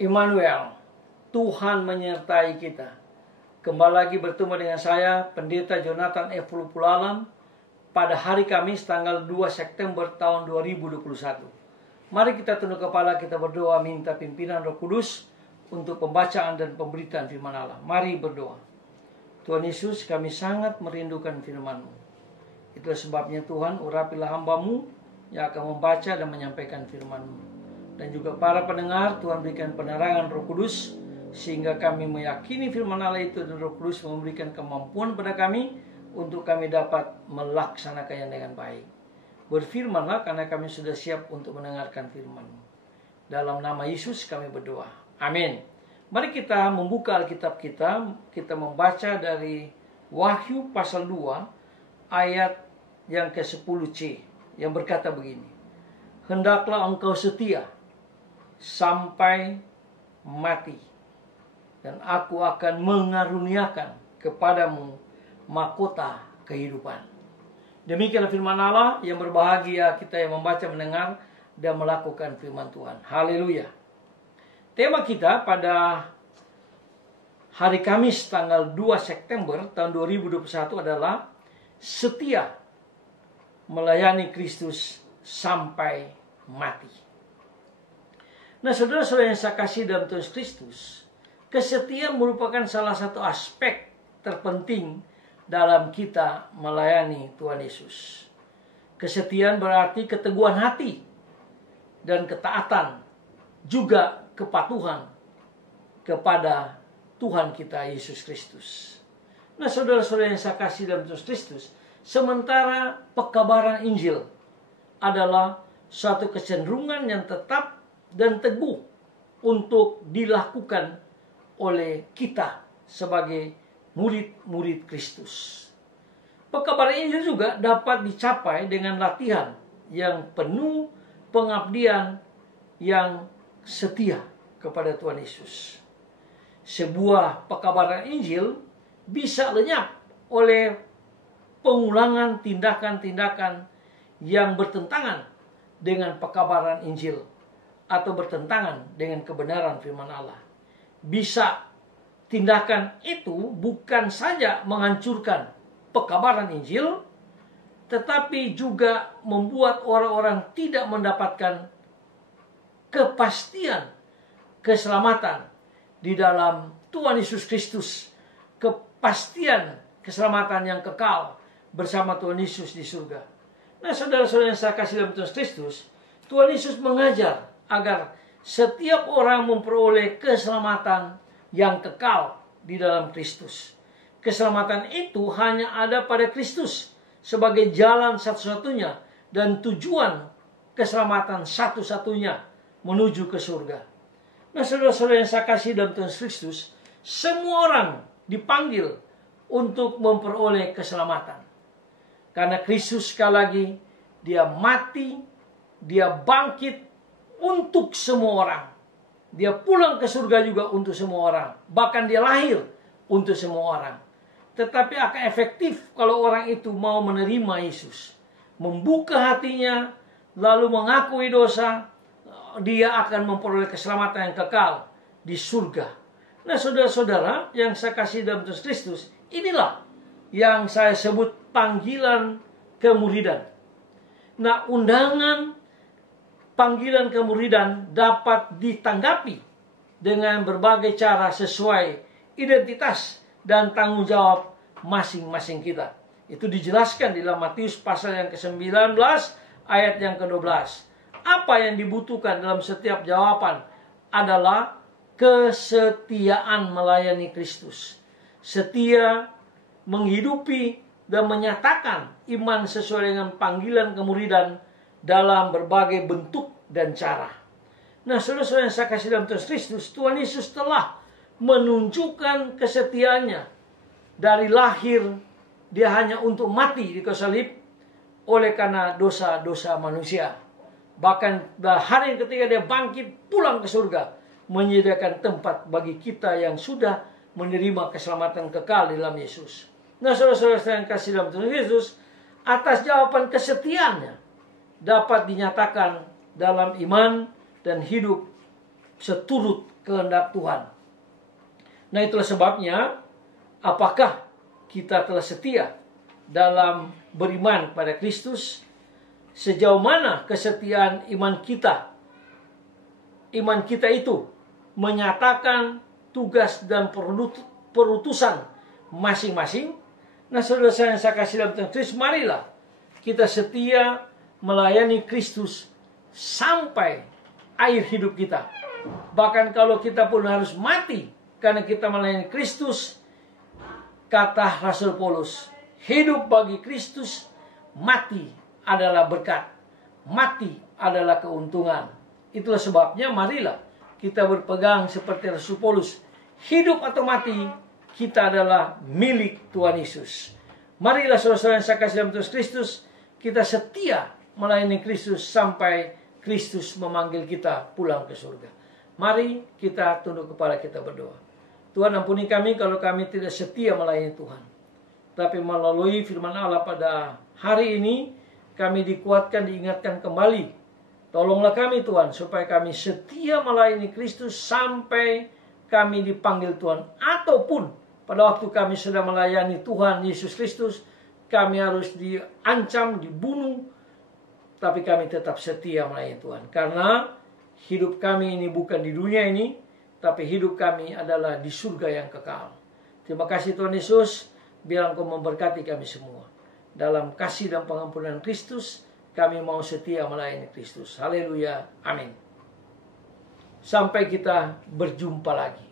Immanuel, Tuhan menyertai kita. Kembali lagi bertemu dengan saya, Pendeta Jonathan F. Pulalan, pada hari Kamis tanggal 2 September tahun 2021. Mari kita tunduk kepala, kita berdoa minta pimpinan Roh Kudus untuk pembacaan dan pemberitaan firman Allah. Mari berdoa. Tuhan Yesus, kami sangat merindukan firman-Mu. Itulah sebabnya Tuhan, urapilah hamba-Mu yang akan membaca dan menyampaikan firman-Mu. Dan juga para pendengar, Tuhan berikan penerangan Roh Kudus sehingga kami meyakini firman Allah itu, dan Roh Kudus memberikan kemampuan pada kami untuk kami dapat melaksanakannya dengan baik. Berfirmanlah karena kami sudah siap untuk mendengarkan firman-Mu. Dalam nama Yesus kami berdoa. Amin. Mari kita membuka Alkitab kita. Kita membaca dari Wahyu pasal 2 ayat yang ke-10c yang berkata begini. Hendaklah engkau setia sampai mati, dan aku akan mengaruniakan kepadamu mahkota kehidupan. Demikianlah firman Allah. Yang berbahagia kita yang membaca, mendengar, dan melakukan firman Tuhan. Haleluya. Tema kita pada hari Kamis tanggal 2 September tahun 2021 adalah setia melayani Kristus sampai mati. Nah, saudara-saudara yang saya kasih dalam Tuhan Kristus, kesetiaan merupakan salah satu aspek terpenting dalam kita melayani Tuhan Yesus. Kesetiaan berarti keteguhan hati dan ketaatan, juga kepatuhan kepada Tuhan kita Yesus Kristus. Nah, saudara-saudara yang saya kasih dalam Tuhan Kristus, sementara pekabaran Injil adalah suatu kecenderungan yang tetap dan teguh untuk dilakukan oleh kita sebagai murid-murid Kristus. Pekabaran Injil juga dapat dicapai dengan latihan yang penuh pengabdian yang setia kepada Tuhan Yesus. Sebuah pekabaran Injil bisa lenyap oleh pengulangan tindakan-tindakan yang bertentangan dengan pekabaran Injil atau bertentangan dengan kebenaran firman Allah. Bisa tindakan itu bukan saja menghancurkan pekabaran Injil, tetapi juga membuat orang-orang tidak mendapatkan kepastian keselamatan di dalam Tuhan Yesus Kristus, kepastian keselamatan yang kekal bersama Tuhan Yesus di surga. Nah, saudara-saudara yang saya kasih dalam Tuhan Kristus, Tuhan Yesus mengajar agar setiap orang memperoleh keselamatan yang kekal di dalam Kristus. Keselamatan itu hanya ada pada Kristus sebagai jalan satu-satunya dan tujuan keselamatan satu-satunya menuju ke surga. Nah, saudara-saudara yang saya kasih dalam Tuhan Kristus, semua orang dipanggil untuk memperoleh keselamatan. Karena Kristus sekali lagi, dia mati, dia bangkit untuk semua orang. Dia pulang ke surga juga untuk semua orang. Bahkan dia lahir untuk semua orang. Tetapi akan efektif kalau orang itu mau menerima Yesus, membuka hatinya, lalu mengakui dosa, dia akan memperoleh keselamatan yang kekal di surga. Nah, saudara-saudara yang saya kasih dalam Tuhan Kristus, inilah yang saya sebut panggilan kemuridan. Nah, undangan panggilan kemuridan dapat ditanggapi dengan berbagai cara sesuai identitas dan tanggung jawab masing-masing kita. Itu dijelaskan di dalam Matius pasal yang ke-19 ayat yang ke-12. Apa yang dibutuhkan dalam setiap jawaban adalah kesetiaan melayani Kristus. Setia menghidupi dan menyatakan iman sesuai dengan panggilan kemuridan dalam berbagai bentuk dan cara. Nah, saudara-saudara yang saya kasih dalam Tuhan Kristus, Tuhan Yesus telah menunjukkan kesetiaannya. Dari lahir, dia hanya untuk mati di kayu salib oleh karena dosa-dosa manusia. Bahkan hari ketika dia bangkit pulang ke surga, menyediakan tempat bagi kita yang sudah menerima keselamatan kekal di dalam Yesus. Nah, saudara-saudara yang kasih dalam Tuhan Yesus, atas jawaban kesetiaannya dapat dinyatakan dalam iman dan hidup seturut kehendak Tuhan. Nah, itulah sebabnya apakah kita telah setia dalam beriman pada Kristus? Sejauh mana kesetiaan iman kita? Iman kita itu menyatakan tugas dan perutusan masing-masing. Nah, saudara-saudara yang saya kasih dalam Tuhan Kristus, marilah kita setia melayani Kristus sampai akhir hidup kita. Bahkan kalau kita pun harus mati karena kita melayani Kristus, kata Rasul Paulus, hidup bagi Kristus, mati adalah berkat, mati adalah keuntungan. Itulah sebabnya marilah kita berpegang seperti Rasul Paulus, hidup atau mati, kita adalah milik Tuhan Yesus. Marilah saudara-saudara yang saya kasih dalam Tuhan Kristus, kita setia melayani Kristus sampai Kristus memanggil kita pulang ke surga. Mari kita tunduk kepala, kita berdoa. Tuhan, ampuni kami kalau kami tidak setia melayani Tuhan. Tapi melalui firman Allah pada hari ini, kami dikuatkan, diingatkan kembali. Tolonglah kami Tuhan, supaya kami setia melayani Kristus sampai kami dipanggil Tuhan. Ataupun pada waktu kami sedang melayani Tuhan Yesus Kristus, kami harus diancam, dibunuh, tapi kami tetap setia melayani Tuhan. Karena hidup kami ini bukan di dunia ini, tapi hidup kami adalah di surga yang kekal. Terima kasih Tuhan Yesus, biar Engkau memberkati kami semua. Dalam kasih dan pengampunan Kristus, kami mau setia melayani Kristus. Haleluya. Amin. Sampai kita berjumpa lagi.